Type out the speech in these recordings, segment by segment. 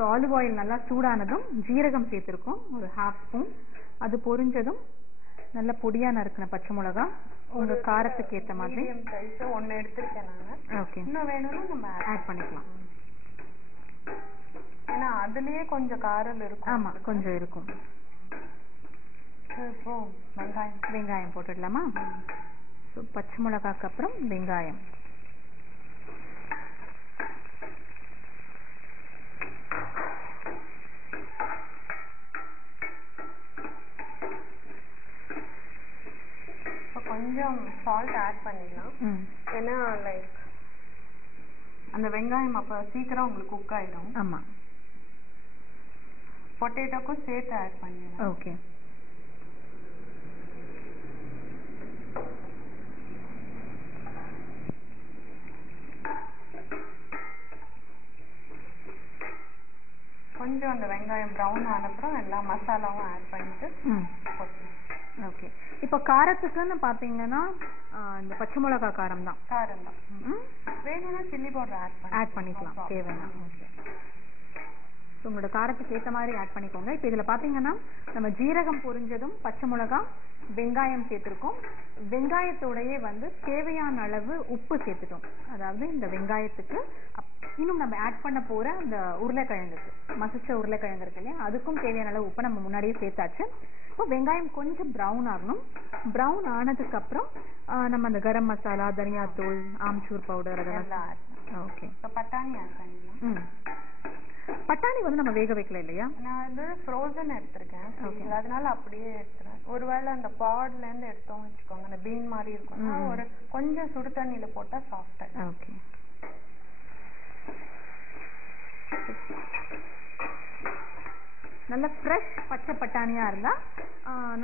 So olive oil நல்லா சூடானதும் ஜீரகம் சேர்த்துருக்கோம் ஒரு 1/2 ஸ்பூன். அது பொரிஞ்சதும் நல்ல பொடியாக நறுக்கின பச்சை மிளகா உங்க காரத்துக்கு ஏற்ற மாதிரி ஒன்று எடுத்துருக்கேன் நான். ஓகே, இன்னும் வேணும்னா நம்ம ஆட் பண்ணிக்கலாம். ஏன்னா அதுலயே கொஞ்சம் காரம் இருக்கும். ஆமா, கொஞ்சம் இருக்கும். இப்போ வெங்காயம் போட்டுடலாமா? ஸோ பச்சை மிளகாக்கு அப்புறம் வெங்காயம். கொஞ்சம் சால்ட் ஆட் பண்ணிடலாம். ஏன்னா லைக் அந்த வெங்காயம் அப்போ சீக்கிரம் உங்களுக்கு குக் ஆயிடும். ஆமாம், பொட்டேட்டோக்கும் சேர்த்து ஆட் பண்ணிடலாம். ஓகே. கொஞ்சம் அந்த வெங்காயம் ப்ரௌன் ஆனப்புறம் எல்லா மசாலாவும் ஆட் பண்ணிட்டு ஓகே. இப்போ காரத்துக்குன்னு பார்த்தீங்கன்னா இந்த பச்சை மிளகா காரம் தான். வேணும்னா சில்லி பவுடர் ஆட் பண்ணிக்கலாம் தேவைன்னா. ஓகே, ஸோ உங்களோட காரத்துக்கு ஏற்ற மாதிரி ஆட் பண்ணிக்கோங்க. இப்போ இதில் பார்த்தீங்கன்னா நம்ம ஜீரகம் பொரிஞ்சதும் பச்சை மிளகா வெங்காயம் சேர்த்துருக்கோம். வெங்காயத்தோடையே வந்து தேவையான அளவு உப்பு சேர்த்துட்டோம். அதாவது இந்த வெங்காயத்துக்கு இன்னும் நம்ம ஆட் பண்ண போகிற அந்த உருளைக்கிழங்குக்கு, மசிச்ச உருளைக்கிழங்கு இருக்கு இல்லையா, அதுக்கும் தேவையான அளவு உப்பை நம்ம முன்னாடியே சேர்த்தாச்சு. இப்போ வெங்காயம் கொஞ்சம் ப்ரௌன் ஆகணும். ப்ரௌன் ஆனதுக்கப்புறம் நம்ம அந்த கரம் மசாலா, தனியாத்தூள், ஆம்ச்சூர் பவுடர் அதெல்லாம். ஓகே, பட்டாணி ஆட் பண்ணிடலாம். பட்டாணி வந்து நம்ம வேக வைக்கல இல்லையா? நான் வந்து ஃப்ரோசன் எடுத்திருக்கேன். அதனால அப்படியே எடுத்துறேன். ஒருவேளை அந்த பாட்ல இருந்து எடுத்தோம் வச்சுக்கோங்க, அந்த பீன் மாதிரி இருக்கும், ஒரு கொஞ்சம் சுடு தண்ணியில போட்டா சாஃப்டா. ஓகே, நல்ல ஃப்ரெஷ் பச்சை பட்டாணியா இருந்தா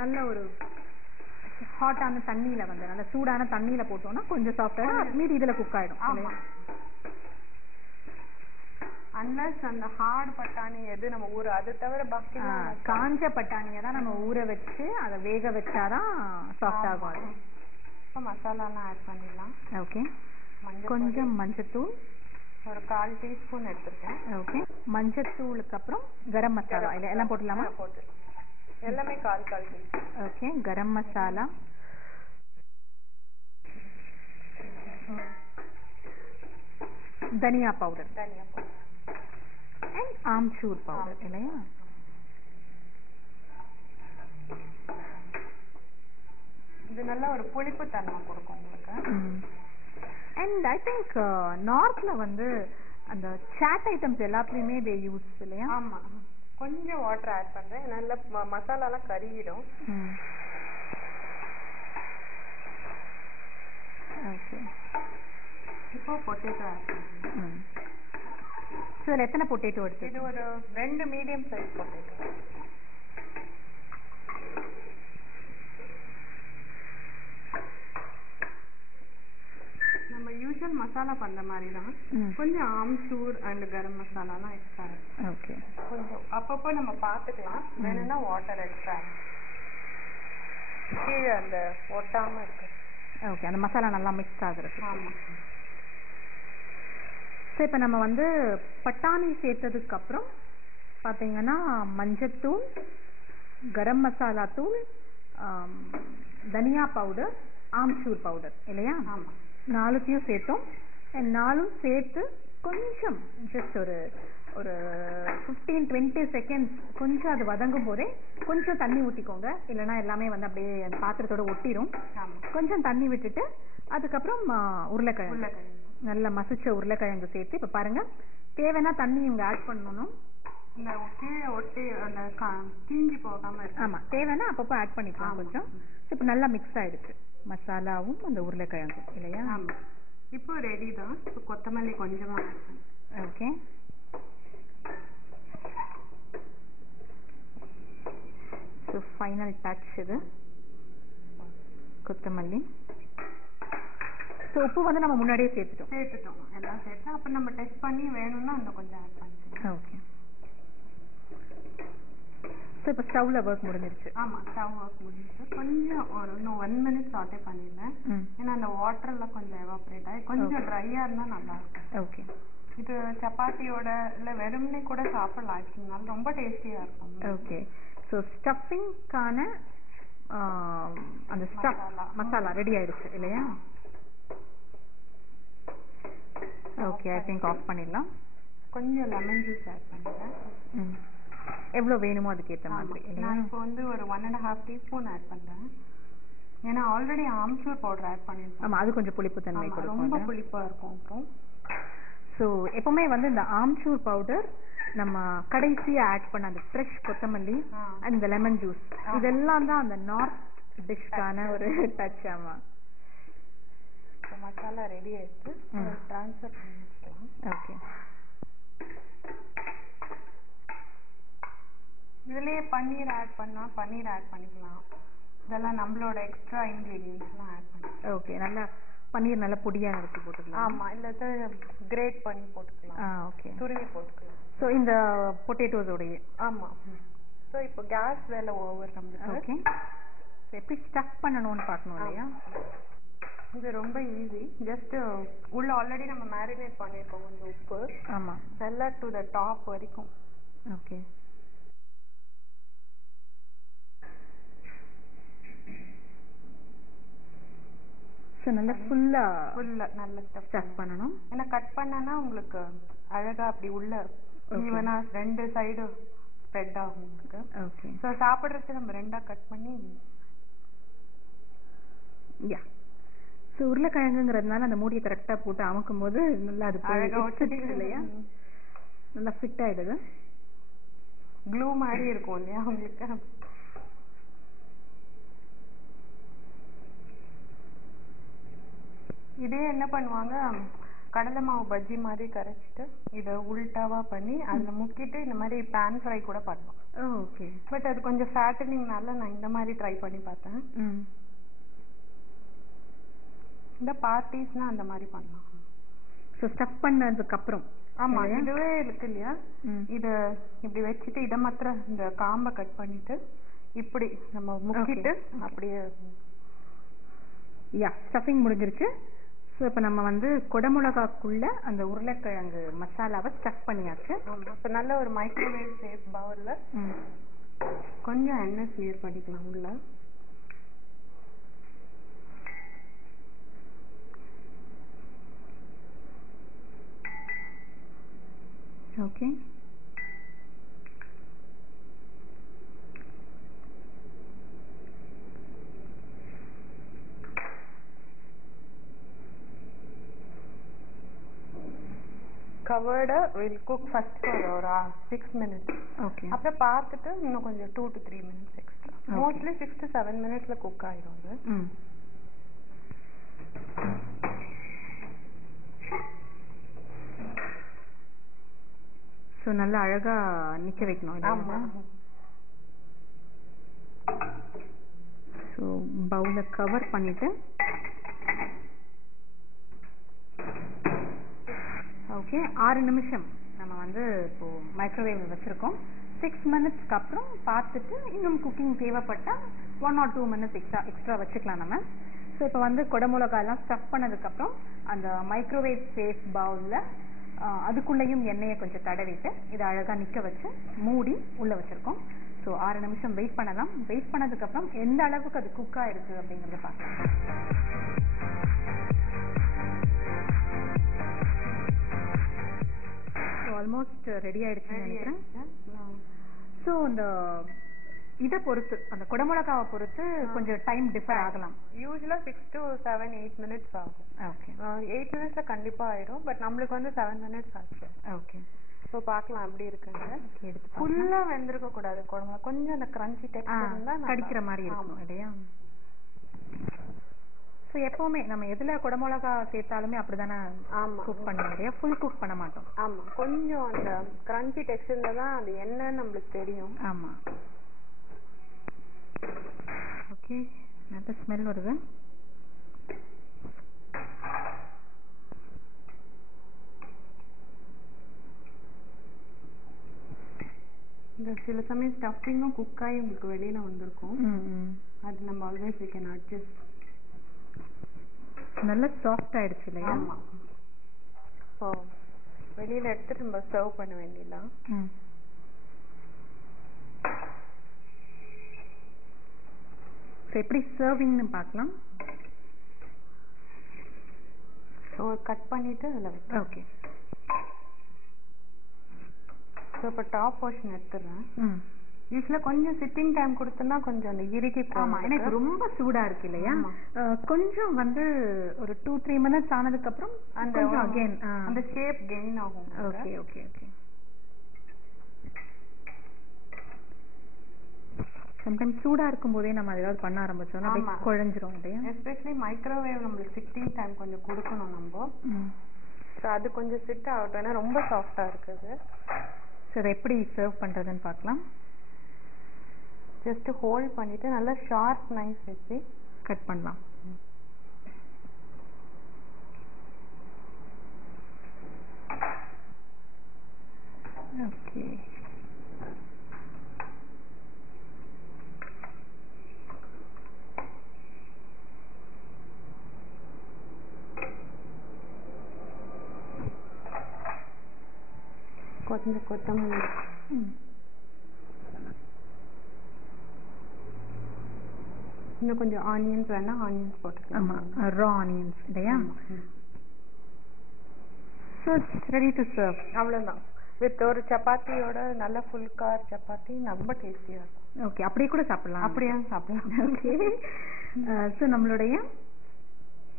நல்ல ஒரு ஹாட்டான தண்ணியில வந்து நல்ல சூடான தண்ணியில போட்டோம்னா கொஞ்சம் சாஃப்டா மீதி இதுல குக் ஆயிடும். ஆமா, அன்லஸ் அந்த ஹார்ட் பட்டாணி எது நம்ம ஊற, அது தவிர பாக்கி காஞ்ச பட்டாணியை தான் நம்ம ஊற வச்சு அதை வேக வச்சாதான் சாஃப்ட் ஆகும் அது. இப்போ மசாலாலாம் ஆட் பண்ணிடலாம். ஓகே, கொஞ்சம் மஞ்சத்தூள் ஒரு 1/4 டீஸ்பூன் எடுத்துருக்கேன். ஓகே, மஞ்சத்தூளுக்கு அப்புறம் கரம் மசாலா எல்லாம் போட்டுடலாமா? போட்டு எல்லாமே 1/4 டீஸ்பூன். ஓகே, கரம் மசாலா, தனியா பவுடர் அண்ட் ஆம்ச்சூர் பவுடர் இல்லையா? இது நல்ல ஒரு புளிப்பு தன்மை கொடுக்கும் உங்களுக்கு. அண்ட் ஐ திங்க் நார்த்ல வந்து அந்த சாட் ஐட்டம்ஸ் எல்லாத்துலயுமே தே யூஸ் இல்லையா? ஆமா, கொஞ்சம் வாட்டர் ஆட் பண்றேன். நல்ல மசாலாலாம் கறியிடும். ஓகே, இப்போ பொட்டேட்டோ ஆட் பண்ணுறேன். ஸோ இதில் எத்தனை பொட்டேட்டோ எடுத்து? இது ஒரு 2 மீடியம் சைஸ் பொட்டேட்டோ. நம்ம யூஷுவல் மசாலா பண்ணுற மாதிரி தான், கொஞ்சம் ஆம்ச்சூர் அண்ட் கரம் மசாலாலாம் எக்ஸ்ட்ரா. ஓகே, கொஞ்சம் அப்பப்போ நம்ம பார்த்துக்கலாம், வேணும்னா வாட்டர் எக்ஸ்ட்ரா கீழே அந்த ஒட்டாமல் இருக்கு. ஓகே, அந்த மசாலா நல்லா மிக்ஸ் ஆகுறது. ஆமாம். ஸோ இப்போ நம்ம வந்து பட்டாணி சேர்த்ததுக்கு அப்புறம் பார்த்தீங்கன்னா மஞ்சத்தூள், கரம் மசாலா தூள், தனியா பவுடர், ஆம்ச்சூர் பவுடர் இல்லையா? ஆமாம், 4த்தையும் சேர்த்தோம். 4ம் சேர்த்து கொஞ்சம் ஜஸ்ட் ஒரு 15-20 செகண்ட்ஸ் கொஞ்சம் அது வதங்கும் போதே கொஞ்சம் தண்ணி ஊற்றிக்கோங்க, இல்லைனா எல்லாமே வந்து அப்படியே அந்த பாத்திரத்தோட ஒட்டிடும். கொஞ்சம் தண்ணி விட்டுட்டு அதுக்கப்புறம் உருளைக்கிழங்கு, நல்ல மசிச்ச உருளைக்கிழங்கு சேர்த்து இப்போ பாருங்க, தேவைன்னா தண்ணி இவங்க ஆட் பண்ணணும். இந்த கீழே ஒட்டி அந்த தீஞ்சி போகாமல் இருக்கு. ஆமாம், தேவைன்னா அப்பப்போ ஆட் பண்ணிக்கலாம் கொஞ்சம். இப்போ நல்லா மிக்ஸ் ஆயிடுச்சு மசாலாவும் அந்த உருளைக்கிழங்கும் இல்லையா? ஆமாம், இப்போ ரெடி தான். இப்போ கொத்தமல்லி கொஞ்சமாக ஆட் பண்ணி. ஓகே, ஸோ ஃபைனல் டச் இது கொத்தமல்லி. ஸோ உப்பு வந்து நம்ம முன்னாடியே சேர்த்துட்டோம் எல்லாம் சேர்த்து. அப்போ நம்ம டெஸ்ட் பண்ணி வேணும்னா இன்னும் கொஞ்சம் ஆட் பண்ணிக்கலாம். ஓகே, ஸோ இப்போ ஸ்டவ்வில் ஒர்க் முடிஞ்சிருச்சு. ஆமாம், ஸ்டவ் ஒர்க் முடிஞ்சிருச்சு. கொஞ்சம் இன்னும் 1 மினிட் சாட்டே பண்ணிடுறேன். ஏன்னா அந்த வாட்டர்லாம் கொஞ்சம் எவாப்ரேட் ஆகி கொஞ்சம் ட்ரையாக இருந்தால் நல்லாயிருக்கும். ஓகே, இது சப்பாத்தியோட இல்ல வெறுமனே கூட சாப்பிடலாம். ஆக்சுவலி ரொம்ப டேஸ்டியா இருக்கும். ஓகே. ஸோ ஸ்டஃபிங்கான அந்த ஸ்டஃப் மசாலா ரெடி ஆயிடுச்சு இல்லையா? ஓகே, ஐ திங்க் ஆஃப் பண்ணிடலாம். கொஞ்சம் லெமன் ஜூஸ் ஆட் பண்ணுறேன். எவ்வளோ வேணுமோ அதுக்கேற்ற மாதிரி. நான் இப்போ வந்து ஒரு 1.5 டீஸ்பூன் ஆட் பண்ணுறேன். ஏன்னா ஆல்ரெடி ஆம்ச்சூர் பவுடர் ஆட் பண்ணிருக்கோம். ஆமாம், அது கொஞ்சம் புளிப்பு தன்மை கொடுக்கும். ரொம்ப புளிப்பாக இருக்கும். அப்புறம் ஸோ எப்பவுமே வந்து இந்த ஆம்ச்சூர் பவுடர் நம்ம கடைசியாக ஆட் பண்ண அந்த ஃப்ரெஷ் கொத்தமல்லி அண்ட் இந்த லெமன் ஜூஸ் இதெல்லாம் தான் அந்த நார்த் டிஷ்க்கான ஒரு டச். ஆமாம். மசாலா ரெடி ஆயிடுச்சு. ட்ரான்ஸ்ஃபர் பண்ணிக்கலாம். ஓகே. இதுலயே பன்னீர் ஆட் பண்ணா பன்னீர் ஆட் பண்ணிக்கலாம். இதெல்லாம் நம்மளோட எக்ஸ்ட்ரா இன்கிரீடியன்ட்ஸ்லாம் ஆட் பண்ணிக்கலாம். ஓகே. நல்லா பன்னீர் நல்லா பொடியா நறுக்கி போட்டுக்கலாம். ஆமா, இல்ல கிரேட் பண்ணி போட்டுக்கலாம். ஓகே, துருவி போட்டுக்கலாம். ஸோ இந்த பொட்டேட்டோஸோடயே. ஆமா. ஸோ இப்போ கேஸ் வேலை ஓவர் நம்மளுக்கு. ஓகே. எப்படி ஸ்டஃப் பண்ணணும்னு பார்க்கணும் இல்லையா? இது ரொம்ப ஈஸி. ஜஸ்ட் உள்ள ஆல்ரெடி நம்ம மேரினேட் பண்ணிருக்கோம் கொஞ்சம் உப்பு. ஆமா. செல்லர் டு த டாப் வரைக்கும். ஓகே. ஸோ நல்லா ஃபுல்லா நல்ல ஸ்டஃப் பண்ணணும். ஏன்னா கட் பண்ணனா உங்களுக்கு அழகா அப்படி உள்ள ஈவனா ரெண்டு சைடு ஸ்ப்ரெட் ஆகும் உங்களுக்கு. ஓகே. ஸோ சாப்பிட்றதுக்கு நம்ம ரெண்டா கட் பண்ணி. யா. ஸோ உருளைக்கிழங்குங்கிறதுனால அந்த மூடியை கரெக்டாக போட்டு அமுக்கும் போது நல்லா அது அழகா ஒட்டிடுது இல்லையா? நல்லா ஃபிட் ஆயிடுது. க்ளூ மாதிரி இருக்கும் இல்லையா உங்களுக்கு? இதே என்ன பண்ணுவாங்க, கடலை மாவு பஜ்ஜி மாதிரி கரைச்சிட்டு இதை உல்டாவா பண்ணி அதுல முக்கிட்டு இந்த மாதிரி பேன் ஃப்ரை கூட பண்ணலாம். ஓகே. பட் அது கொஞ்சம் ஃபேட்டனிங்னால நான் இந்த மாதிரி ட்ரை பண்ணி பார்த்தேன். இந்த பார்ட்டிஸ்னா அந்த மாதிரி பண்ணலாம். ஸோ ஸ்டஃப் பண்ணதுக்கு அப்புறம் ஆமா, இதுவே இருக்கு இல்லையா, இத இப்படி வச்சுட்டு இதை மாத்திரம் இந்த காம்பை கட் பண்ணிட்டு இப்படி நம்ம முக்கிட்டு அப்படியே. யா, ஸ்டஃபிங் முடிஞ்சிருச்சு. ஸோ இப்போ நம்ம வந்து குடமிளகாக்குள்ள அந்த உருளைக்கிழங்கு மசாலாவை ஸ்டஃப் பண்ணியாச்சு. ஆமாம். இப்போ நல்ல ஒரு மைக்ரோவேவ் சேஃப் பவுலில் கொஞ்சம் எண்ணெய் ஸ்மியர் பண்ணிக்கலாம் உள்ள. Okay. covered will cook first for ஒரு 6 minutes. Okay. அப்புறம் பார்த்துட்டு இன்னும் கொஞ்சம் 2 to 3 minutes extra. Mostly 6 to 7 minutesல cook ஆயிடும் அது. ஸோ நல்லா அழகா நிக்க வைக்கணும். ஆமா. ஸோ பவுல கவர் பண்ணிட்டு ஓகே 6 நிமிஷம் நம்ம வந்து இப்போ மைக்ரோவேவ்ல வச்சிருக்கோம். 6 மினிட்ஸ்க்கு அப்புறம் பார்த்துட்டு இன்னும் குக்கிங் தேவைப்பட்டா 1 or 2 minutes எக்ஸ்ட்ரா வச்சுக்கலாம் நம்ம. ஸோ இப்போ வந்து குடமிளகாயெல்லாம் ஸ்டஃப் பண்ணதுக்கப்புறம் அந்த மைக்ரோவேவ் சேஃப் பவுலில் அதுக்குள்ளேயும் எண்ணெயை கொஞ்சம் தடவிட்டு இதை அழகாக நிற்க வச்சு மூடி உள்ளே வச்சுருக்கோம். ஸோ 6 நிமிஷம் வெயிட் பண்ணலாம். வெயிட் பண்ணதுக்கப்புறம் எந்த அளவுக்கு அது குக் ஆயிருக்கு அப்படிங்கிறத பார்க்கலாம். ஸோ ஆல்மோஸ்ட் ரெடி ஆயிடுச்சுன்னு நினைக்கிறேன். ஸோ இந்த இதை பொறுத்து அந்த குடமிளகாவை பொறுத்து கொஞ்சம் டைம் டிஃபர் ஆகலாம். யூஸ்வலாக 6 to 7 8 minutes ஆகும். ஓகே. 8 minutesல கண்டிப்பாக ஆயிடும். பட் நம்மளுக்கு வந்து 7 minutes ஆச்சு. ஓகே. ஸோ பார்க்கலாம் எப்படி இருக்குங்க. ஃபுல்லாக வெந்திருக்க கூடாது குடமிளகா, கொஞ்சம் அந்த கிரன்ச்சி டெக்ஸ்சர் இருந்தால் கடிக்கிற மாதிரி இருக்கும் இல்லையா? ஸோ எப்பவுமே நம்ம எதுல குடமிளகா சேர்த்தாலுமே அப்படிதானே குக் பண்ணுவோம் இல்லையா? ஃபுல் குக் பண்ண மாட்டோம். ஆமாம், கொஞ்சம் அந்த கிரன்ச்சி டெக்ஸ்சர்ல தான் அது என்னன்னு நம்மளுக்கு தெரியும். ஆமாம். ஓகே, நல்ல ஸ்மெல் வருது. இந்த சில சமயம் ஸ்டஃபிங்கும் குக்காகி உங்களுக்கு வெளியில வந்திருக்கும். அது நம்ம ஆல்வேஸ் வி கேன் அட்ஜஸ்ட். நல்ல சாஃப்ட் ஆயிடுச்சு இல்லையா? ஆமாம். ஸோ வெளியில எடுத்து நம்ம சர்வ் பண்ண வேண்டியதுதான். எப்படி சர்விங்னு பார்க்கலாம். ஸோ கட் பண்ணிட்டு அதில் வைக்க. ஓகே. ஸோ இப்போ டாப் போர்ஷன் எடுத்துடுறேன். யூஸ்வலாக கொஞ்சம் சிட்டிங் டைம் கொடுத்தோம்னா கொஞ்சம் அந்த இறுக்கி. ஆமா, எனக்கு ரொம்ப சூடா இருக்கு இல்லையா, கொஞ்சம் வந்து ஒரு 2-3 மினிட்ஸ் ஆனதுக்கு அப்புறம் அந்த அகைன் அந்த ஷேப் கெயின் ஆகும். Okay okay okay. சம்டைம்ஸ் சூடா இருக்கும் போதே நம்ம ஏதாவது பண்ண ஆரம்பிச்சோம்னா அப்படியே குழஞ்சிரும் அப்படியே. எஸ்பெஷலி மைக்ரோவேவ் நம்மளுக்கு சிட்டிங் டைம் கொஞ்சம் கொடுக்கணும் நம்ம. ஸோ அது கொஞ்சம் சிட் ஆகட்டும், ஏன்னா ரொம்ப சாஃப்டா இருக்குது. ஸோ அதை எப்படி சர்வ் பண்றதுன்னு பார்க்கலாம். ஜஸ்ட் ஹோல்ட் பண்ணிட்டு நல்லா ஷார்ப் நைஃப் வச்சு கட் பண்ணலாம். ஓகே. கொஞ்சம் கொத்தமல்லி, இன்னும் கொஞ்சம் ஆனியன்ஸ் வேணா ஆனியன்ஸ் போட்டுக்கலாம். ஆமா, ரா ஆனியன்ஸ் இல்லையா. So it's ready to serve. அவ்வளோதான். வித் ஒரு சப்பாத்தியோட நல்ல ஃபுல் கார் சப்பாத்தி ரொம்ப டேஸ்டியாக இருக்கும். ஓகே, அப்படியே கூட சாப்பிடலாம். அப்படியே சாப்பிடலாம். ஓகே. ஸோ நம்மளுடைய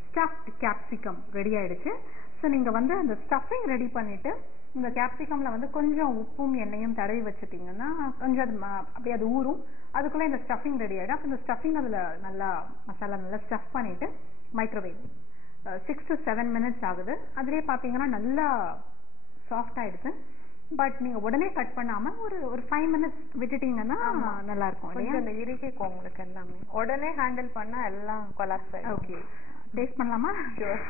ஸ்டஃப்ட் கேப்சிகம் ரெடி ஆயிடுச்சு. ஸோ நீங்கள் வந்து அந்த ஸ்டஃபிங் ரெடி பண்ணிட்டு இந்த கேப்சிகம்ல வந்து கொஞ்சம் உப்பும் எண்ணெயும் தடவி வச்சுட்டீங்கன்னா கொஞ்சம் அது அப்படியே அது ஊறும். அதுக்குள்ளே இந்த ஸ்டஃபிங் ரெடி ஆகிடும். அப்போ இந்த ஸ்டஃபிங் அதில் நல்லா மசாலா நல்லா ஸ்டஃப் பண்ணிவிட்டு மைக்ரோவேவ் 6 to 7 மினிட்ஸ் ஆகுது. அதுலேயே பார்த்தீங்கன்னா நல்லா சாஃப்ட் ஆகிடுது. பட் நீங்கள் உடனே கட் பண்ணாமல் ஒரு 5 மினிட்ஸ் விட்டுட்டீங்கன்னா நல்லா இருக்கும். கொஞ்சம் அந்த இறுக்கிக்கும் உங்களுக்கு எல்லாமே. உடனே ஹேண்டில் பண்ணால் எல்லாம் கொலாப்ஸ் ஆகிடும். ஓகே, டேஸ்ட் பண்ணலாமா? ஷூர்.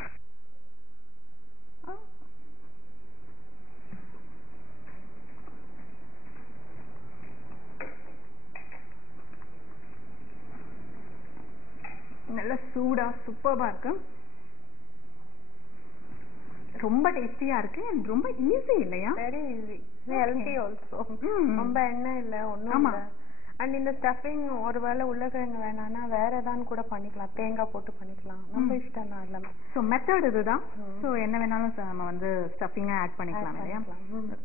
நல்ல சூடா சூப்பர்பா இருக்கு. ரொம்ப டேஸ்டியா இருக்கு. ரொம்ப ஈஸி இல்லையா? Very easy. Healthy also. ரொம்ப எண்ணெய் இல்லை, ஒன்றும் இல்லை. அண்ட் இந்த ஸ்டஃபிங் ஒருவேளை உருளைக்கிழங்கு வேணாம்னா வேற ஏதாவது கூட பண்ணிக்கலாம். தேங்காய் போட்டு பண்ணிக்கலாம். நம்ம இஷ்டம் தான் எல்லாமே. ஸோ மெத்தட் இதுதான். ஸோ என்ன வேணாலும் நம்ம வந்து ஸ்டஃபிங்காக ஆட் பண்ணிக்கலாம் இல்லையா?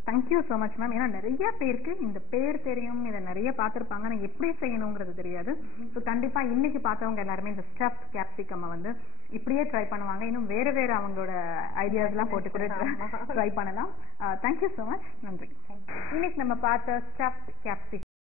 Thank you so much ma'am. ஏன்னா நிறைய பேருக்கு இந்த பேர் தெரியும், இதை நிறைய பார்த்துருப்பாங்க, ஆனால் எப்படி செய்யணுங்கிறது தெரியாது. ஸோ கண்டிப்பாக இன்னைக்கு பார்த்தவங்க எல்லாருமே இந்த ஸ்டஃப்ட் கேப்சிகம் வந்து இப்படியே ட்ரை பண்ணுவாங்க. இன்னும் வேற வேற அவங்களோட ஐடியாஸ்லாம் போட்டு கூட ட்ரை பண்ணலாம். Thank you so much. நன்றி. இன்னைக்கு நம்ம பார்த்த ஸ்டஃப்ட் கேப்சிகம்